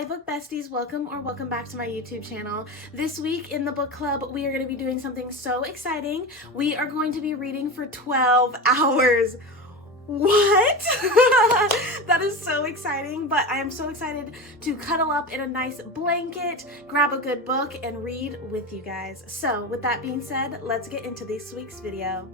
Hi book besties, welcome back to my YouTube channel. This week in the book club, we are going to be doing something so exciting. We are going to be reading for 12 hours. What? That is so exciting, but I am so excited to cuddle up in a nice blanket, grab a good book, and read with you guys. So with that being said, let's get into this week's video.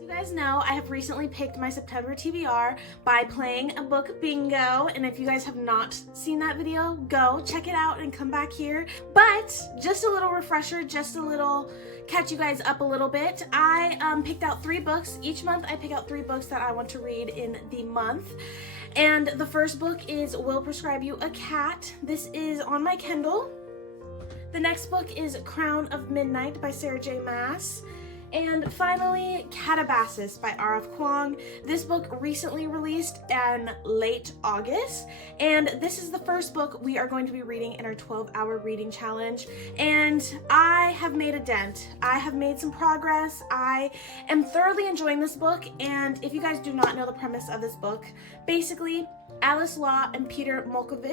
You guys know I have recently picked my September TBR by playing a book bingo, and if you guys have not seen that video, go check it out and come back here. But just a little refresher, just a little catch you guys up a little bit. I picked out 3 books. Each month I pick out 3 books that I want to read in the month, and the first book is Will Prescribe You a Cat. This is on my Kindle. The next book is Crown of Midnight by Sarah J. Maas. And finally, Katabasis by Kuang. This book recently released in late August, and this is the first book we are going to be reading in our 12-hour reading challenge, and I have made a dent. I have made some progress. I am thoroughly enjoying this book, and if you guys do not know the premise of this book, basically, Alice Law and Peter Modoc.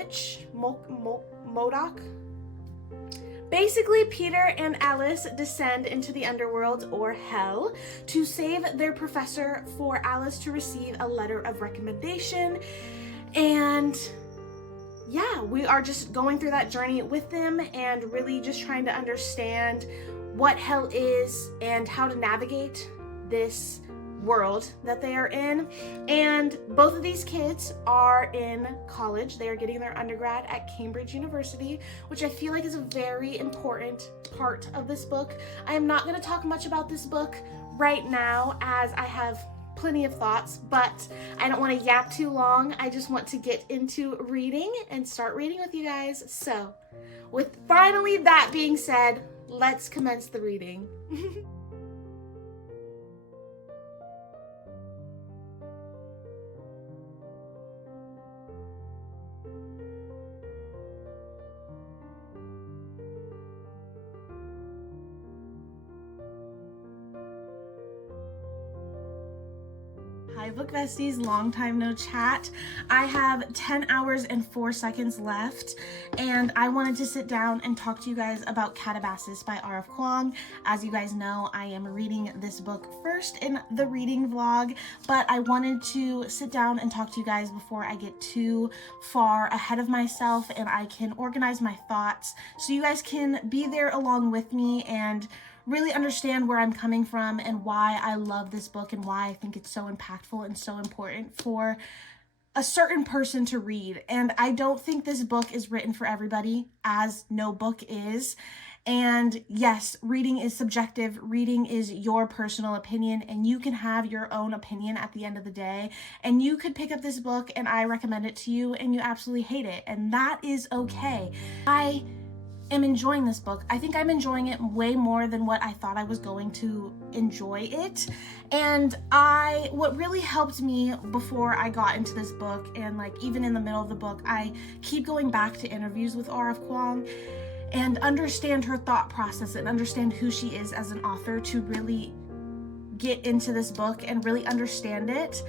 Basically, Peter and Alice descend into the underworld, or hell, to save their professor for Alice to receive a letter of recommendation. And yeah, we are just going through that journey with them and really just trying to understand what hell is and how to navigate this world that they are in. And both of these kids are in college. They are getting their undergrad at Cambridge University, which I feel like is a very important part of this book. I am not going to talk much about this book right now as I have plenty of thoughts, but I don't want to yap too long. I just want to get into reading and start reading with you guys. So with finally that being said, let's commence the reading. Hi book besties, long time no chat. I have 10 hours and 4 seconds left, and I wanted to sit down and talk to you guys about Katabasis by Kuang. As you guys know, I am reading this book first in the reading vlog, but I wanted to sit down and talk to you guys before I get too far ahead of myself and I can organize my thoughts so you guys can be there along with me and really understand where I'm coming from and why I love this book and why I think it's so impactful and so important for a certain person to read. And I don't think this book is written for everybody, as no book is. And yes, reading is subjective. Reading is your personal opinion, and you can have your own opinion at the end of the day. And you could pick up this book and I recommend it to you and you absolutely hate it, and that is okay. I am enjoying this book. I think I'm enjoying it way more than what I thought I was going to enjoy it. And what really helped me before I got into this book, and like even in the middle of the book, I keep going back to interviews with Kuang and understand her thought process and understand who she is as an author to really get into this book and really understand it.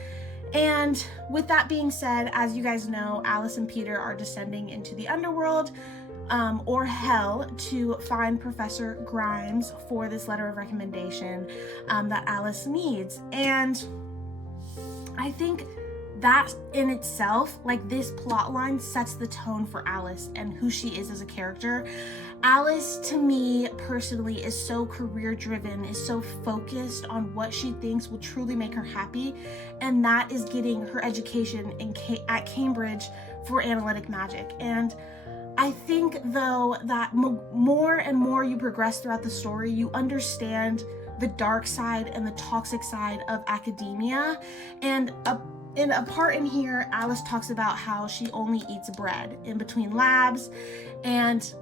And with that being said, as you guys know, Alice and Peter are descending into the underworld, or hell, to find Professor Grimes for this letter of recommendation that Alice needs. And I think that in itself, like this plot line, sets the tone for Alice and who she is as a character. Alice, to me personally, is so career driven, is so focused on what she thinks will truly make her happy, and that is getting her education at Cambridge for analytic magic. And I think, though, that more and more you progress throughout the story, you understand the dark side and the toxic side of academia. And in a part in here, Alice talks about how she only eats bread in between labs, and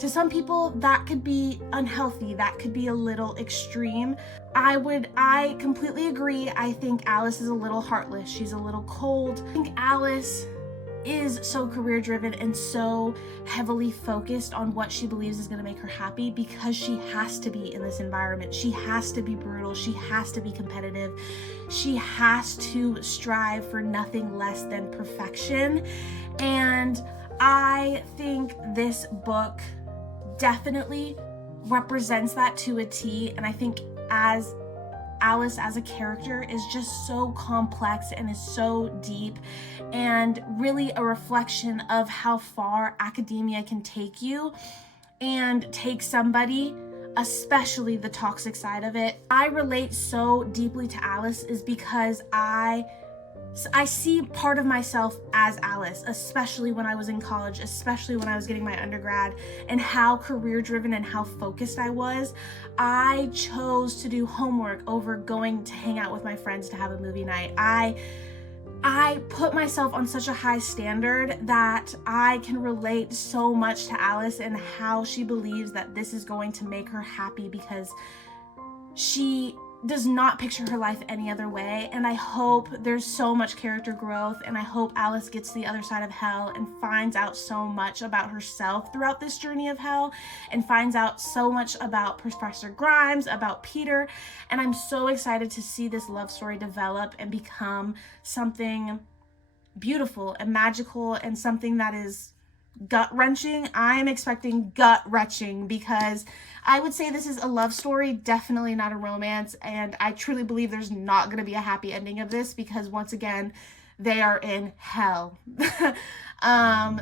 to some people that could be unhealthy, that could be a little extreme. I completely agree. I think Alice is a little heartless. She's a little cold. I think Alice is so career driven and so heavily focused on what she believes is going to make her happy, because she has to be in this environment. She has to be brutal. She has to be competitive. She has to strive for nothing less than perfection. And I think this book definitely represents that to a T. And I think as Alice as a character is just so complex and is so deep, and really a reflection of how far academia can take you and take somebody, especially the toxic side of it. I relate so deeply to Alice is because I see part of myself as Alice, especially when I was in college, especially when I was getting my undergrad, and how career driven and how focused I was. I chose to do homework over going to hang out with my friends to have a movie night. I put myself on such a high standard that I can relate so much to Alice and how she believes that this is going to make her happy, because she does not picture her life any other way. And I hope there's so much character growth, and I hope Alice gets to the other side of hell and finds out so much about herself throughout this journey of hell, and finds out so much about Professor Grimes, about Peter. And I'm so excited to see this love story develop and become something beautiful and magical, and something that is gut-wrenching. I'm expecting gut-wrenching, because I would say this is a love story, definitely not a romance, and I truly believe there's not going to be a happy ending of this, because once again, they are in hell.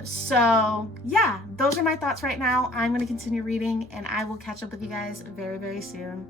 So yeah, those are my thoughts right now. I'm going to continue reading, and I will catch up with you guys very, very soon.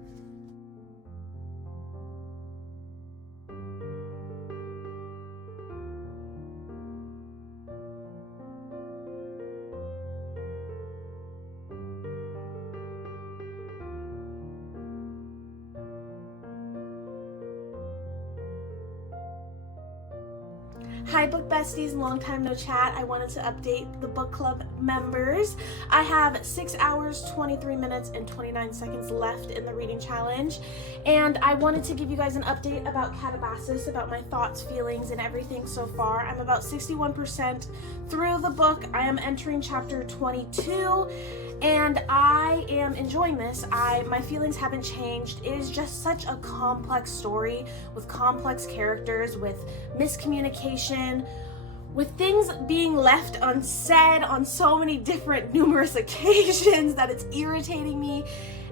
Hi book besties, long time no chat. I wanted to update the book club members. I have 6 hours, 23 minutes, and 29 seconds left in the reading challenge. And I wanted to give you guys an update about Katabasis, about my thoughts, feelings, and everything so far. I'm about 61% through the book. I am entering chapter 22. And I am enjoying this. My feelings haven't changed. It is just such a complex story with complex characters, with miscommunication, with things being left unsaid on so many different numerous occasions that it's irritating me.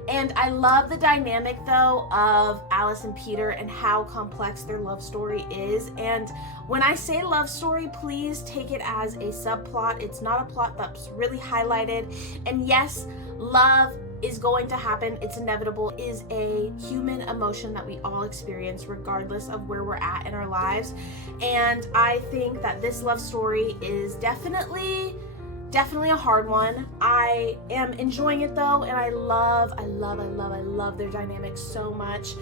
And I love the dynamic though of Alice and Peter and how complex their love story is. And when I say love story, please take it as a subplot. It's not a plot that's really highlighted. And yes, love is going to happen. It's inevitable. It is a human emotion that we all experience regardless of where we're at in our lives. And I think that this love story is definitely a hard one. I am enjoying it though, and I love their dynamic so much.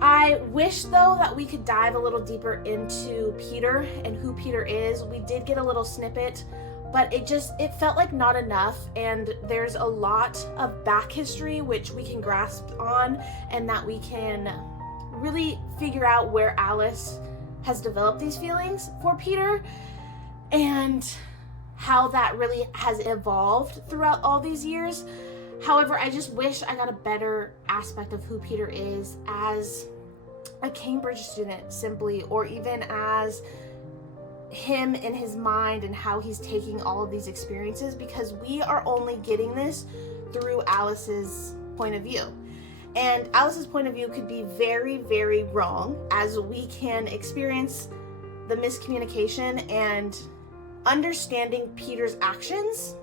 I wish though that we could dive a little deeper into Peter and who Peter is. We did get a little snippet, but it felt like not enough, and there's a lot of back history which we can grasp on, and that we can really figure out where Alice has developed these feelings for Peter, and how that really has evolved throughout all these years. However, I just wish I got a better aspect of who Peter is as a Cambridge student, simply, or even as him in his mind and how he's taking all of these experiences, because we are only getting this through Alice's point of view. And Alice's point of view could be very, very wrong, as we can experience the miscommunication and understanding Peter's actions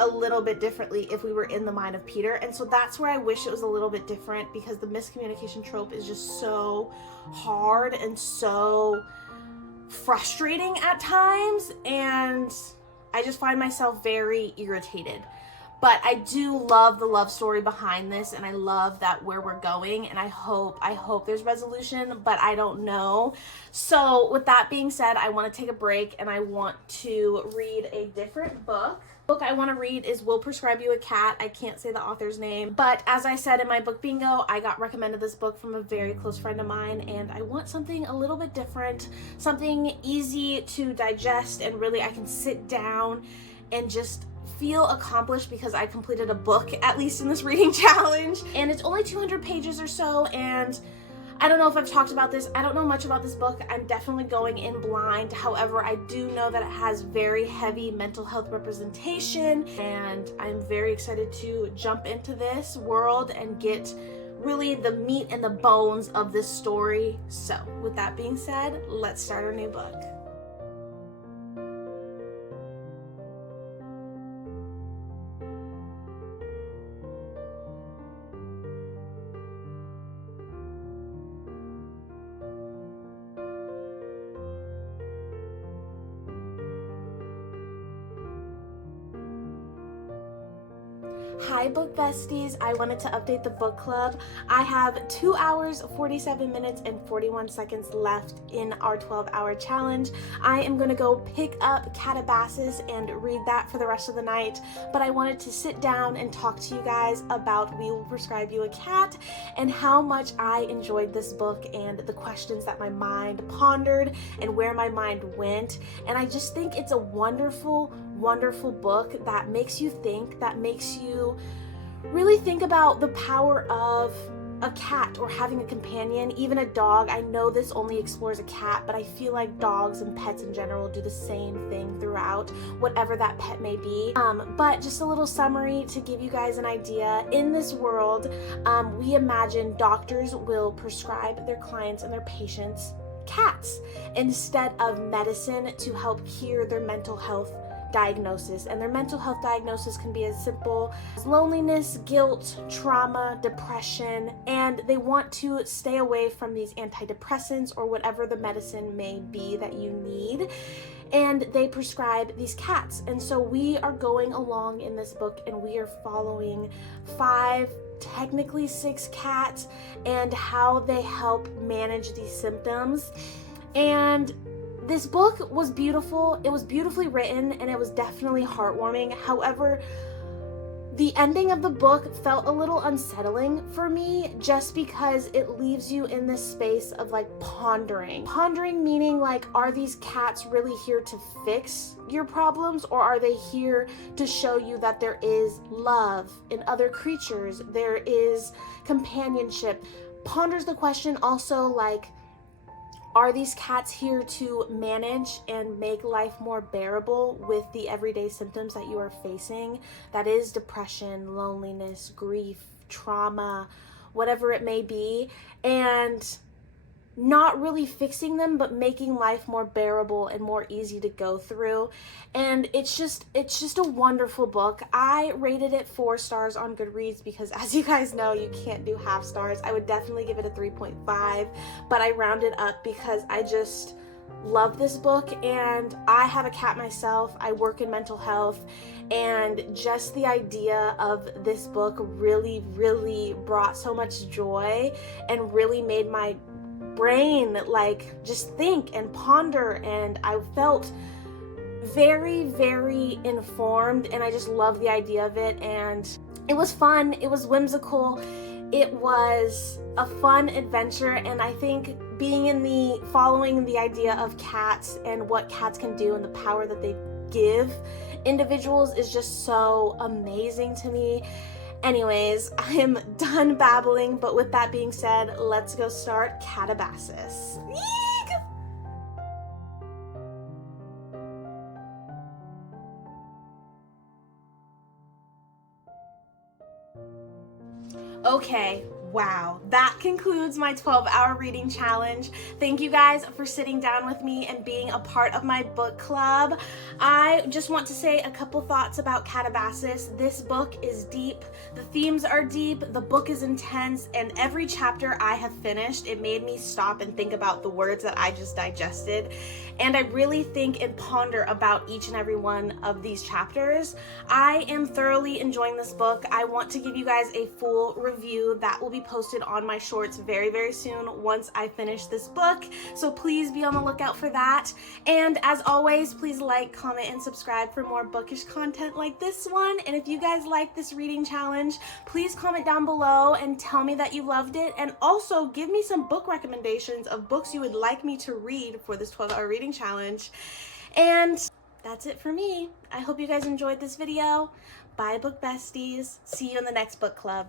a little bit differently if we were in the mind of Peter. And so that's where I wish it was a little bit different, because the miscommunication trope is just so hard and so frustrating at times, and I just find myself very irritated But I do love the love story behind this, and I love that where we're going, and I hope there's resolution, but I don't know. So with that being said, I want to take a break and I want to read a different book. The book I want to read is Will Prescribe You a Cat. I can't say the author's name, but as I said in my book bingo, I got recommended this book from a very close friend of mine, and I want something a little bit different, something easy to digest, and really I can sit down and just feel accomplished because I completed a book, at least in this reading challenge. And it's only 200 pages or so, and I don't know if I've talked about this. I don't know much about this book. I'm definitely going in blind. However, I do know that it has very heavy mental health representation, and I'm very excited to jump into this world and get really the meat and the bones of this story. So with that being said, let's start our new book. Hi book besties, I wanted to update the book club. I have 2 hours, 47 minutes, and 41 seconds left in our 12-hour challenge. I am going to go pick up Katabasis and read that for the rest of the night, but I wanted to sit down and talk to you guys about We Will Prescribe You a Cat and how much I enjoyed this book and the questions that my mind pondered and where my mind went. And I just think it's a wonderful book that makes you think, that makes you really think about the power of a cat or having a companion, even a dog. I know this only explores a cat, but I feel like dogs and pets in general do the same thing throughout, whatever that pet may be. But just a little summary to give you guys an idea. In this world, we imagine doctors will prescribe their clients and their patients cats instead of medicine to help cure their mental health diagnosis. And their mental health diagnosis can be as simple as loneliness, guilt, trauma, depression, and they want to stay away from these antidepressants or whatever the medicine may be that you need, and they prescribe these cats. And so we are going along in this book and we are following 5, technically 6 cats and how they help manage these symptoms. And this book was beautiful. It was beautifully written and it was definitely heartwarming. However, the ending of the book felt a little unsettling for me just because it leaves you in this space of like pondering. Pondering meaning like, are these cats really here to fix your problems, or are they here to show you that there is love in other creatures? There is companionship. Ponders the question also like, are these cats here to manage and make life more bearable with the everyday symptoms that you are facing? That is depression, loneliness, grief, trauma, whatever it may be. And not really fixing them, but making life more bearable and more easy to go through. And it's just a wonderful book. I rated it 4 stars on Goodreads because, as you guys know, you can't do half stars. I would definitely give it a 3.5, but I rounded up because I just love this book, and I have a cat myself. I work in mental health, and just the idea of this book really brought so much joy and really made my brain like just think and ponder, and I felt very informed, and I just love the idea of it. And it was fun, it was whimsical, it was a fun adventure. And I think following the idea of cats and what cats can do and the power that they give individuals is just so amazing to me. Anyways, I am done babbling, but with that being said, let's go start Katabasis. Eek! Okay, wow, that concludes my 12-hour reading challenge. Thank you guys for sitting down with me and being a part of my book club. I just want to say a couple thoughts about Katabasis. This book is deep, the themes are deep, the book is intense, and every chapter I have finished, it made me stop and think about the words that I just digested. And I really think and ponder about each and every one of these chapters. I am thoroughly enjoying this book. I want to give you guys a full review that will be posted on my shorts very, very soon once I finish this book. So please be on the lookout for that. And as always, please like, comment, and subscribe for more bookish content like this one. And if you guys like this reading challenge, please comment down below and tell me that you loved it. And also give me some book recommendations of books you would like me to read for this 12-hour reading challenge. And that's it for me. I hope you guys enjoyed this video. Bye, book besties. See you in the next book club.